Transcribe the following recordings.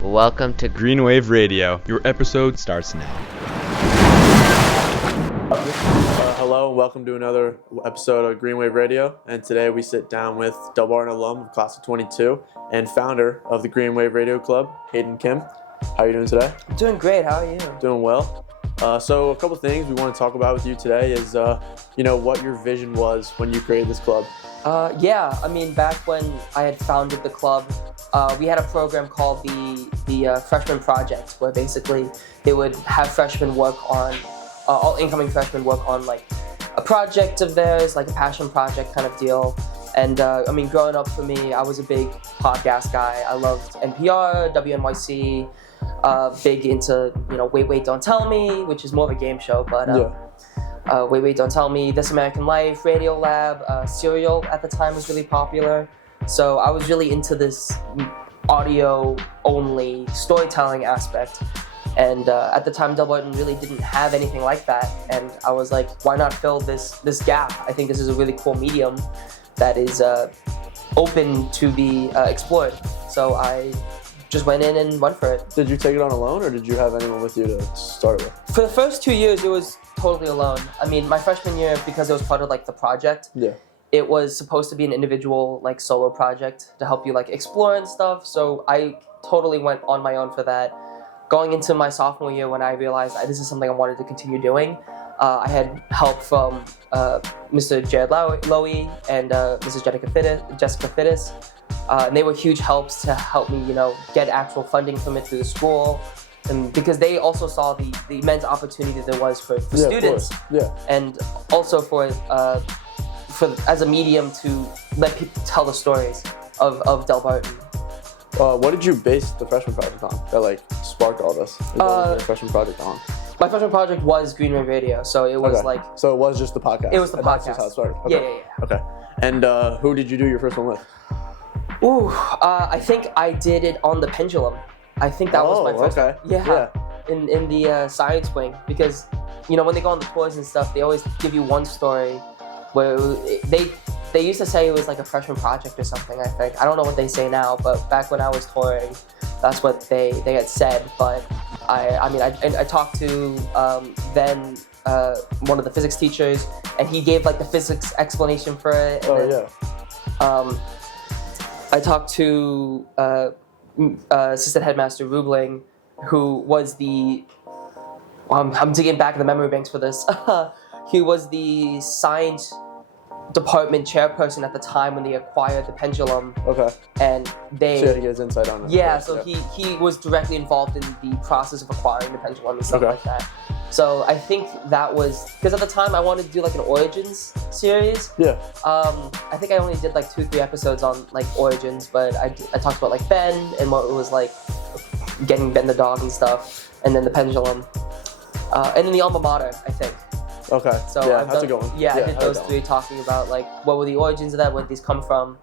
Welcome to Green Wave Radio. Your episode starts now. Hello, welcome to another episode of Green Wave Radio. And today we sit down with Delbarton alum of class of 22 and founder of the Green Wave Radio Club, Hayden Kim. How are you doing today? I'm doing great. How are you? Doing well. So a couple things we want to talk about with you today is, what your vision was when you created this club. Back when I had founded the club, we had a program called the Freshman Project, where basically they would have freshmen work on, all incoming freshmen work on like a project of theirs, like a passion project kind of deal. And growing up for me, I was a big podcast guy. I loved NPR, WNYC, big into, Wait, Wait, Don't Tell Me, which is more of a game show, but Wait, Wait, Don't Tell Me, This American Life, Radio Lab, Serial at the time was really popular. So I was really into this audio-only storytelling aspect. And at the time, Delbarton really didn't have anything like that. And I was like, why not fill this gap? I think this is a really cool medium that is open to be explored. So I just went in and went for it. Did you take it on alone, or did you have anyone with you to start with? For the first 2 years, it was totally alone. I mean, my freshman year, because it was part of like the project, it was supposed to be an individual like solo project to help you like explore and stuff. So I totally went on my own for that. Going into my sophomore year, when I realized this is something I wanted to continue doing, I had help from Mr. Jared Lowy and Mrs. Jessica Fittis. And they were huge helps to help me, get actual funding from it through the school. And because they also saw the immense opportunity there was for students. And also for as a medium to let people tell the stories of Delbarton. What did you base the freshman project on that sparked all this? What was your freshman project on? My freshman project was Green Wave Radio, so it was So it was just the podcast? It was the podcast. That's just how it started? Okay. Yeah. Okay. And who did you do your first one with? I think I did it on the Pendulum. I think that was my first one. Yeah. In the science wing, because, when they go on the tours and stuff, they always give you one story where they used to say it was like a freshman project or something, I think. I don't know what they say now, but back when I was touring, that's what they had said. But I talked to then one of the physics teachers, and he gave like the physics explanation for it. And I talked to assistant headmaster Rubling, who was I'm digging back in the memory banks for this. He was the science department chairperson at the time when they acquired the Pendulum. Okay. And so you had to get his insight on it. Yeah, so he was directly involved in the process of acquiring the Pendulum and stuff like that. So I think that was, because at the time I wanted to do like an Origins series. Yeah. I think I only did like 2-3 episodes on like Origins, but I talked about like Ben and what it was like getting Ben the dog and stuff, and then the Pendulum. And then the Alma Mater, I think. Okay. So that's a good one. Yeah, I did those three, talking about like what were the origins of that, where these come from,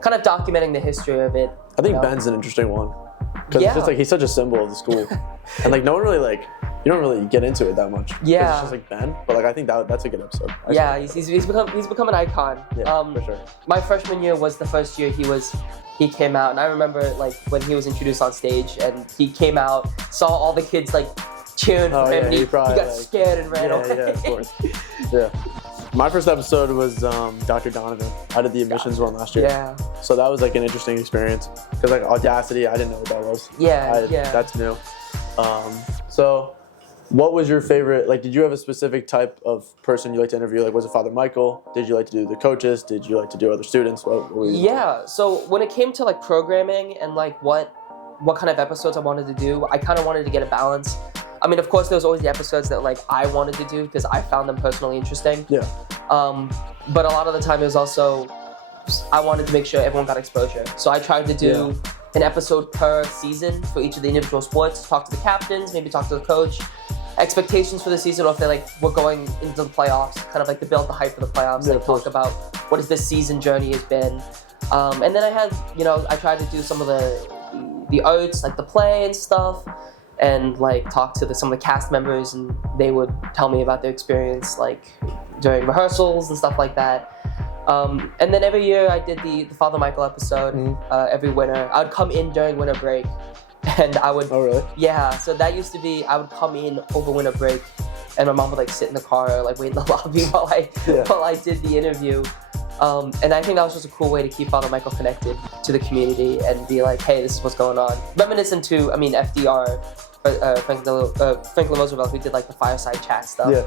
kind of documenting the history of it. I think Ben's an interesting one, because it's just like he's such a symbol of the school, and like no one really you don't really get into it that much. Yeah. It's just like Ben, but I think that's a good episode. He's become an icon. Yeah, for sure. My freshman year was the first year he came out, and I remember when he was introduced on stage, and he came out, saw all the kids cheering for him, and he got scared and ran away. Yeah, of course. Yeah. My first episode was Dr. Donovan. I did the admissions one last year. Yeah. So that was an interesting experience, because Audacity, I didn't know what that was. Yeah. That's new. So what was your favorite, did you have a specific type of person you like to interview? Was it Father Michael? Did you like to do the coaches? Did you like to do other students? What were you doing? So when it came to programming and what kind of episodes I wanted to do, I kind of wanted to get a balance. I mean, of course, there was always the episodes that I wanted to do because I found them personally interesting. Yeah. But a lot of the time it was also, I wanted to make sure everyone got exposure. So I tried to do an episode per season for each of the individual sports, talk to the captains, maybe talk to the coach, expectations for the season, or if they were going into the playoffs, kind of to build the hype for the playoffs, talk about what is this season journey has been. And then I had, I tried to do some of the arts, the play and stuff, and talk to some of the cast members, and they would tell me about their experience during rehearsals and stuff like that. And then every year I did the Father Michael episode every winter. I would come in during winter break, and I would. Oh really? Yeah. So that used to be I would come in over winter break, and my mom would like sit in the car, like wait in the lobby while I did the interview. And I think that was just a cool way to keep Father Michael connected to the community and be like, hey, this is what's going on. Reminiscent to, FDR, Franklin Roosevelt, who did like the fireside chat stuff. Yeah.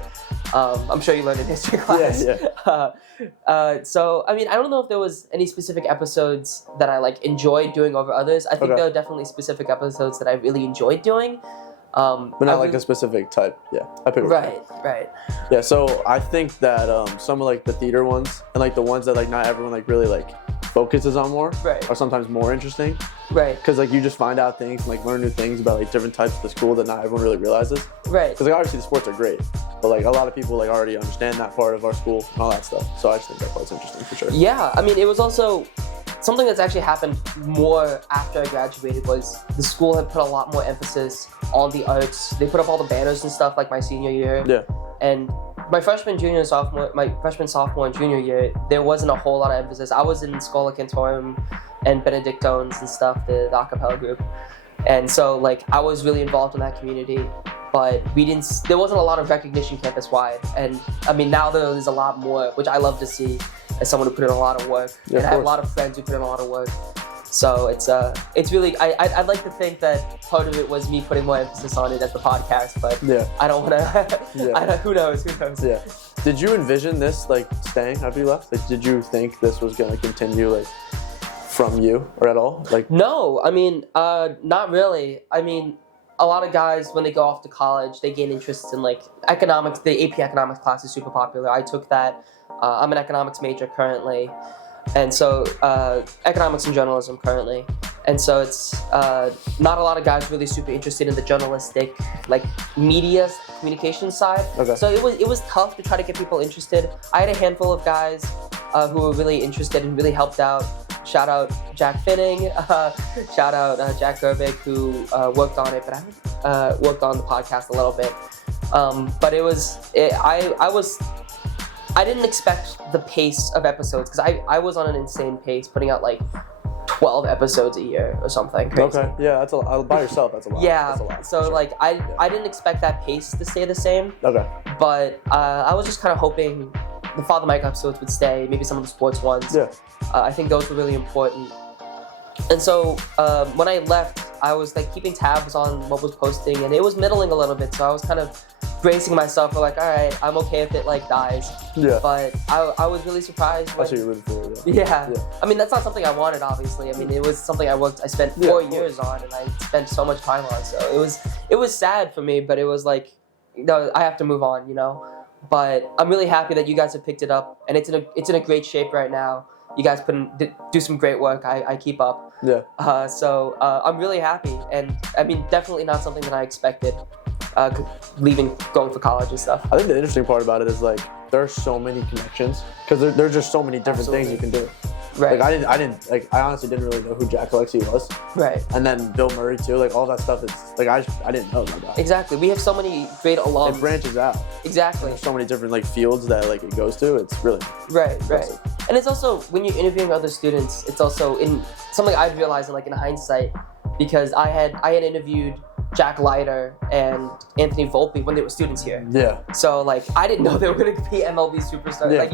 I'm sure you learned in history class. Yeah. So, I don't know if there was any specific episodes that I like enjoyed doing over others. I think there are definitely specific episodes that I really enjoyed doing. But not like a specific type. Yeah, I pick right. Yeah, so I think that some of like the theater ones and like the ones that like not everyone like really like focuses on more are sometimes more interesting. Right. Because like you just find out things and like learn new things about like different types of the school that not everyone really realizes. Right. Because like obviously the sports are great, but like a lot of people like already understand that part of our school and all that stuff. So I just think that part's interesting for sure. Yeah, it was also something that's actually happened more after I graduated was the school had put a lot more emphasis on the arts. They put up all the banners and stuff like my senior year. Yeah. And my freshman, sophomore, and junior year, there wasn't a whole lot of emphasis. I was in Schola Cantorum and Benedictones and stuff, the a cappella group. And so like I was really involved in that community, but there wasn't a lot of recognition campus-wide. And now there's a lot more, which I love to see as someone who put in a lot of work. Yeah, and I have a lot of friends who put in a lot of work. So it's really, I'd like to think that part of it was me putting more emphasis on it as the podcast, but I don't want to, who knows. Yeah. Did you envision this like staying after you left? Like, did you think this was going to continue like from you or at all? Like, no, not really. A lot of guys, when they go off to college, they gain interest in like economics. The AP economics class is super popular. I took that. I'm an economics major currently. And so, economics and journalism currently. And so it's not a lot of guys really super interested in the journalistic, like media communication side. Okay. So it was tough to try to get people interested. I had a handful of guys who were really interested and really helped out. Shout out Jack Finning, shout out Jack Gerbic, who worked on it, but I worked on the podcast a little bit. But I didn't expect the pace of episodes because I was on an insane pace, putting out like 12 episodes a year or something crazy. Okay, yeah, that's a lot. By yourself, that's a lot. Yeah, that's a lot, so like I didn't expect that pace to stay the same. Okay. But I was just kind of hoping the Father Mike episodes would stay, maybe some of the sports ones. Yeah. I think those were really important. And so when I left, I was like keeping tabs on what was posting, and it was middling a little bit, so I was kind of bracing myself for like, all right, I'm okay if it like dies. Yeah. But I was really surprised. That's what you're rooting for. Yeah. That's not something I wanted, obviously. It was something I spent 4 years on, and I spent so much time on. So it was sad for me, but it was like, I have to move on, But I'm really happy that you guys have picked it up, and it's in a great shape right now. You guys do some great work. I keep up. Yeah. So I'm really happy, and definitely not something that I expected. Going for college and stuff. I think the interesting part about it is like there are so many connections because there's just so many different things you can do. Right. Like I honestly didn't really know who Jack Alexie was. Right. And then Bill Murray too. Like all that stuff is like I didn't know about that. Exactly. We have so many great alums. It branches out. Exactly. There's so many different like fields that like it goes to. It's really impressive. Right. And it's also when you're interviewing other students, it's also in something I've realized in hindsight, because I had interviewed Jack Leiter and Anthony Volpe when they were students here. Yeah. So like I didn't know they were going to be MLB superstars. Yeah, like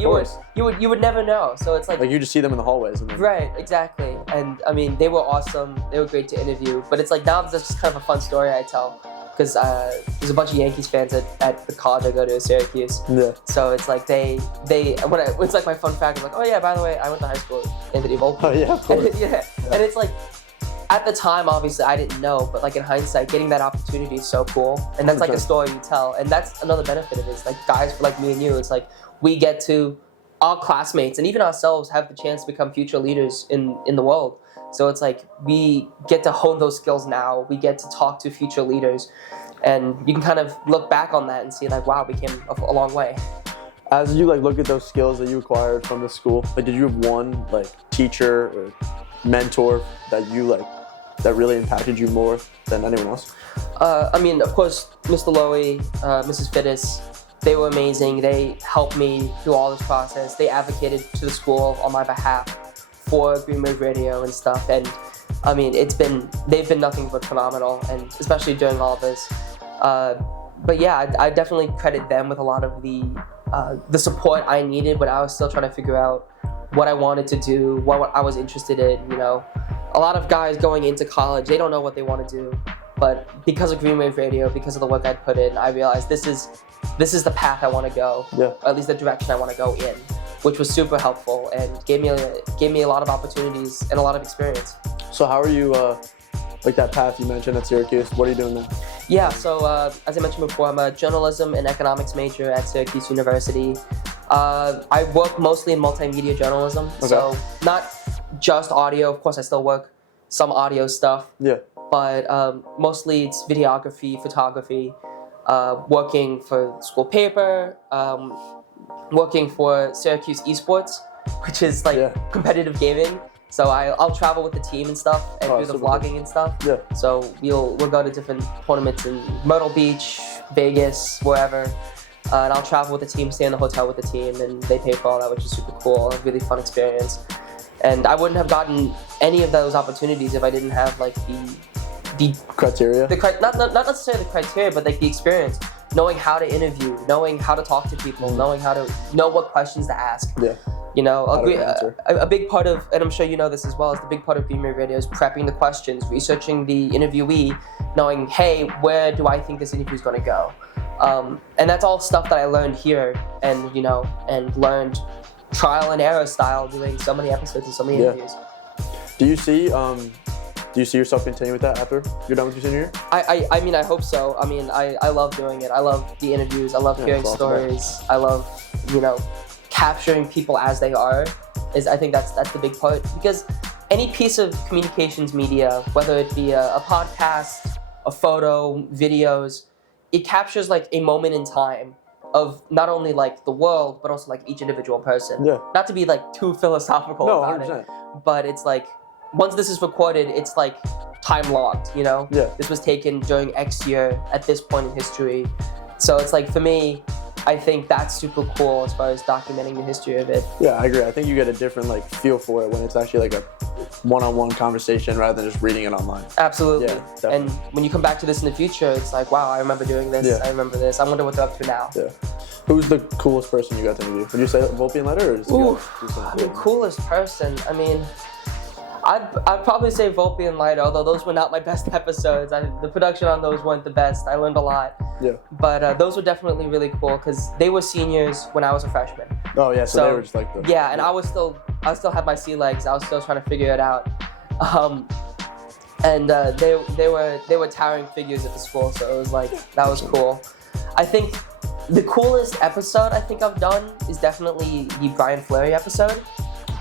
you would never know. So it's like you just see them in the hallways. And then... Right. Exactly. And they were awesome. They were great to interview. But it's like now that's just kind of a fun story I tell, because there's a bunch of Yankees fans at the college I go to, Syracuse. Yeah. So it's like it's like my fun fact. I'm like, oh yeah, by the way, I went to high school with Anthony Volpe. Oh yeah, of course. And it's like, at the time, obviously, I didn't know, but like in hindsight, getting that opportunity is so cool, and that's like a story you tell, and that's another benefit of it. It's like guys like me and you, it's like we get to, our classmates and even ourselves have the chance to become future leaders in the world. So it's like we get to hone those skills now. We get to talk to future leaders, and you can kind of look back on that and see like, wow, we came a long way. As you like look at those skills that you acquired from the school, like did you have one like teacher or mentor that you like that really impacted you more than anyone else? Of course, Mr. Lowy, Mrs. Fittis, They were amazing. They helped me through all this process. They advocated to the school on my behalf for Green Wave Radio and stuff. And I mean, they've been nothing but phenomenal, and especially during all this. But yeah, I definitely credit them with a lot of the support I needed, but I was still trying to figure out what I wanted to do, what I was interested in, you know. A lot of guys going into college, they don't know what they want to do, but because of Green Wave Radio, because of the work I'd put in, I realized this is the path I want to go, or at least the direction I want to go in, which was super helpful and gave me a lot of opportunities and a lot of experience. So how are you, like that path you mentioned at Syracuse, what are you doing now? Yeah, so as I mentioned before, I'm a journalism and economics major at Syracuse University. I work mostly in multimedia journalism, so not just audio. Of course, I still work some audio stuff, but mostly it's videography, photography, working for school paper, working for Syracuse Esports, which is like competitive gaming. So I'll travel with the team and stuff and do the vlogging and stuff. Yeah. So we'll go to different tournaments in Myrtle Beach, Vegas, wherever. And I'll travel with the team, stay in the hotel with the team, and they pay for all that, which is super cool. A really fun experience. And I wouldn't have gotten any of those opportunities if I didn't have like the criteria. Not necessarily the criteria, but like the experience, knowing how to interview, knowing how to talk to people, knowing how to know what questions to ask. Yeah. You know, a big part of, and I'm sure you know this as well, is the big part of Green Wave Radio is prepping the questions, researching the interviewee, knowing, hey, where do I think this interview is going to go? And that's all stuff that I learned here, and learned trial and error style doing so many episodes and so many interviews. Do you see yourself continuing with that after you're done with your senior year? I mean, I hope so. I mean, I love doing it. I love the interviews. I love hearing stories. I love, capturing people as they are. I think that's the big part, because any piece of communications media, whether it be a podcast, a photo, videos, it captures like a moment in time of not only like the world, but also like each individual person. Yeah. Not to be like too philosophical about 100%. It, but it's like, once this is recorded, it's like time logged, Yeah. This was taken during X year at this point in history. So it's like, for me, I think that's super cool as far as documenting the history of it. Yeah, I agree. I think you get a different like feel for it when it's actually like a one-on-one conversation rather than just reading it online. Absolutely. Yeah, and when you come back to this in the future, it's like, wow, I remember doing this. Yeah. I remember this. I wonder what they're up to now. Yeah. Who's the coolest person you got to interview? Would you say Volpe and Letter, or just the coolest person? I mean, I'd probably say Volpe and Lighter, although those were not my best episodes. The production on those weren't the best. I learned a lot. Yeah. But those were definitely really cool because they were seniors when I was a freshman. Oh yeah, so they were just like the... Yeah, and I still had my sea legs. I was still trying to figure it out. And they were towering figures at the school, so it was like, that was cool. I think the coolest episode I think I've done is definitely the Brian Fleury episode.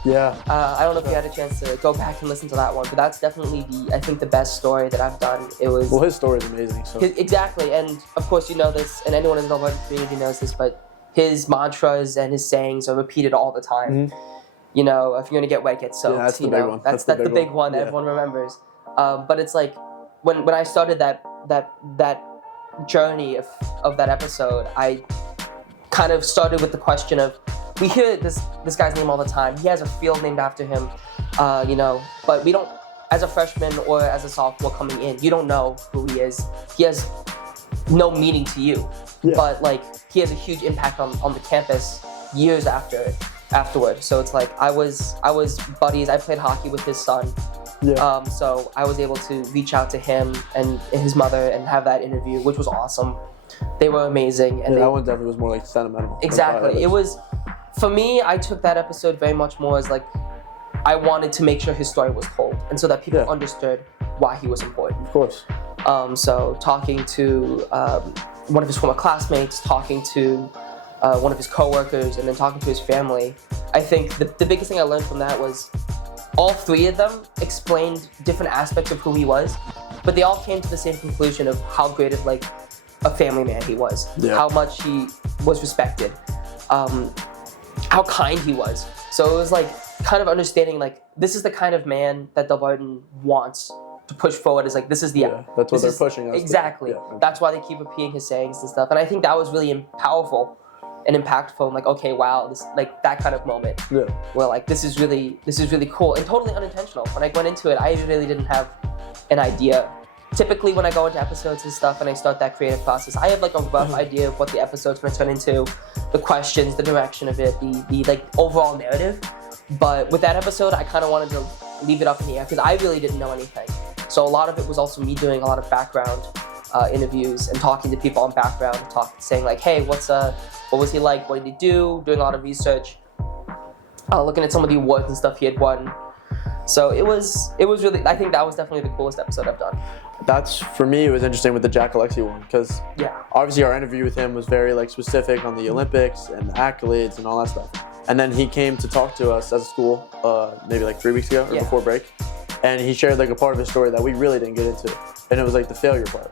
Yeah. I don't know if you had a chance to go back and listen to that one, but that's definitely I think the best story that I've done. It was... Well, his story is amazing. So. Exactly, and of course you know this, and anyone in the Delbarton community knows this, but his mantras and his sayings are repeated all the time. Mm-hmm. If you're going to get wet, get soaked. Yeah, that's the big one. That's the big one that everyone remembers. But it's like, when I started that journey of that episode, I kind of started with the question of, we hear this guy's name all the time. He has a field named after him, but we don't, as a freshman or as a sophomore coming in, you don't know who he is. He has no meaning to you, but like, he has a huge impact on the campus years afterward. So it's like, I was buddies. I played hockey with his son. Yeah. So I was able to reach out to him and his mother and have that interview, which was awesome. They were amazing. And that one definitely was more like sentimental. Exactly. It was, for me, I took that episode very much more as like, I wanted to make sure his story was told, and so that people understood why he was important. Of course. So talking to one of his former classmates, talking to one of his coworkers, and then talking to his family. I think the biggest thing I learned from that was all three of them explained different aspects of who he was, but they all came to the same conclusion of how great of like a family man he was, how much he was respected, how kind he was. So it was like kind of understanding like, this is the kind of man that Delbarton wants to push forward is like, this is the that's what they're pushing us exactly. That's why they keep repeating his sayings and stuff. And I think that was really powerful and impactful. I'm like, okay, wow, this like that kind of moment. Yeah. Where like this is really cool and totally unintentional. When I went into it, I really didn't have an idea. Typically, when I go into episodes and stuff and I start that creative process, I have like a rough idea of what the episode's going to turn into, the questions, the direction of it, the like overall narrative. But with that episode, I kind of wanted to leave it up in the air because I really didn't know anything. So a lot of it was also me doing a lot of background interviews and talking to people on background, saying like, hey, what was he like? What did he do? Doing a lot of research, looking at some of the awards and stuff he had won. So it was really, I think that was definitely the coolest episode I've done. That's, for me, it was interesting with the Jack Alexi one because obviously our interview with him was very like specific on the Olympics and the accolades and all that stuff. And then he came to talk to us as a school maybe like 3 weeks ago or before break. And he shared like a part of his story that we really didn't get into. And it was like the failure part.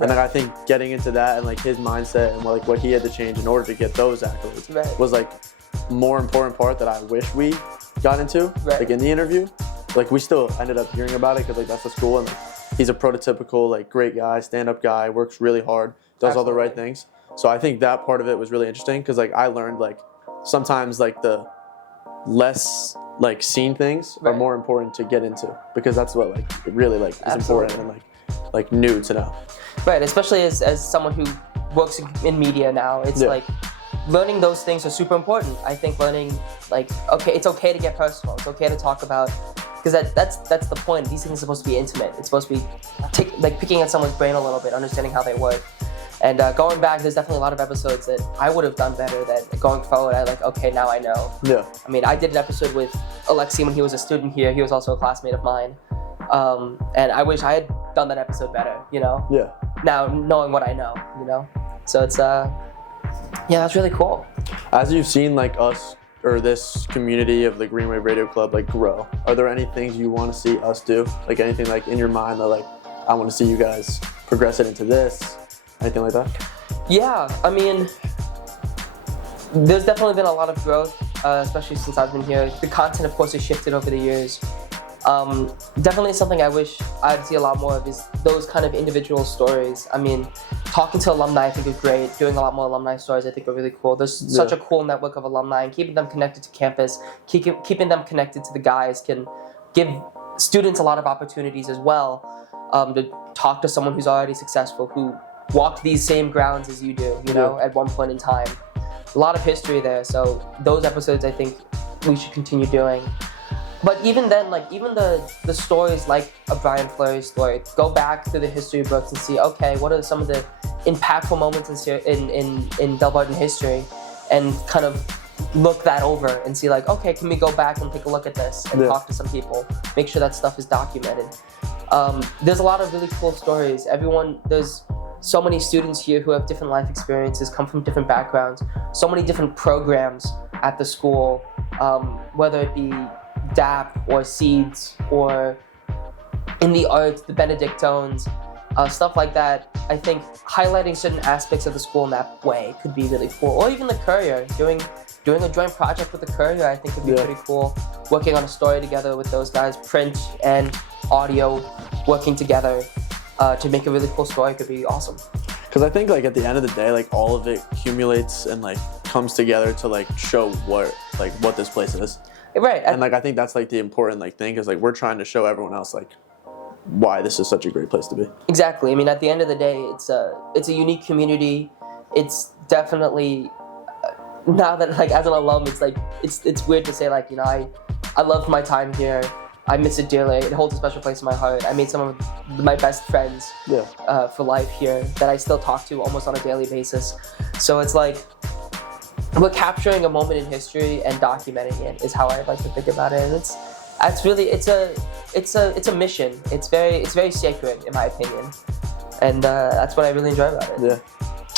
And then I think getting into that and like his mindset and what he had to change in order to get those accolades was like more important part that I wish we got into like in the interview. Like we still ended up hearing about it because like that's the school and like, he's a prototypical like great guy, stand-up guy, works really hard, does all the right things. So I think that part of it was really interesting because like I learned like sometimes like the less like seen things are more important to get into because that's what like it really like is important and like new to know. Right, especially as someone who works in media now, it's like learning those things are super important. I think learning like it's okay to get personal. It's okay to talk about because that's the point. These things are supposed to be intimate. It's supposed to be picking at someone's brain a little bit, understanding how they work. And going back, there's definitely a lot of episodes that I would have done better that going forward, I like, okay, now I know. Yeah. I mean, I did an episode with Alexi when he was a student here. He was also a classmate of mine. And I wish I had done that episode better, you know? Yeah. Now, knowing what I know, you know? So it's, that's really cool. As you've seen, like, us or this community of the Green Wave Radio Club, like, grow, are there any things you want to see us do? Like, anything, like, in your mind that, like, I want to see you guys progress it into this? Anything like that? Yeah, I mean, there's definitely been a lot of growth, especially since I've been here. The content, of course, has shifted over the years. Definitely something I wish I'd see a lot more of is those kind of individual stories. I mean, talking to alumni I think is great. Doing a lot more alumni stories I think are really cool. There's such a cool network of alumni, and keeping them connected to campus, keeping them connected to the guys can give students a lot of opportunities as well to talk to someone who's already successful, who walked these same grounds as you do, you know, at one point in time. A lot of history there, so those episodes I think we should continue doing. But even then, like, even the stories like a Brian Fleury's story, go back to the history books and see, okay, what are some of the impactful moments in Delbarton history, and kind of look that over and see like, okay, can we go back and take a look at this and talk to some people, make sure that stuff is documented. There's a lot of really cool stories. There's so many students here who have different life experiences, come from different backgrounds, so many different programs at the school, whether it be DAP or SEEDS or in the arts, the Benedictones, stuff like that. I think highlighting certain aspects of the school in that way could be really cool. Or even the Courier, doing a joint project with the Courier I think would be pretty cool. Working on a story together with those guys, print and audio, working together to make a really cool story could be awesome. Because I think like at the end of the day, like all of it accumulates and like comes together to like show what this place is. Right. And like I think that's like the important like thing is like we're trying to show everyone else like why this is such a great place to be. Exactly. I mean, at the end of the day, it's a unique community. It's definitely now that like as an alum, it's like it's weird to say like, you know, I loved my time here. I miss it dearly. It holds a special place in my heart. I made some of my best friends for life here that I still talk to almost on a daily basis. So it's like we're capturing a moment in history and documenting it is how I like to think about it. And it's a mission. It's very sacred in my opinion, and that's what I really enjoy about it.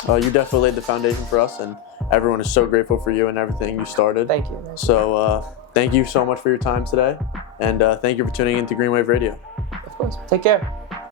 Yeah, you definitely laid the foundation for us, and everyone is so grateful for you and everything you started. Thank you. So thank you so much for your time today, and thank you for tuning into Green Wave Radio. Of course. Take care.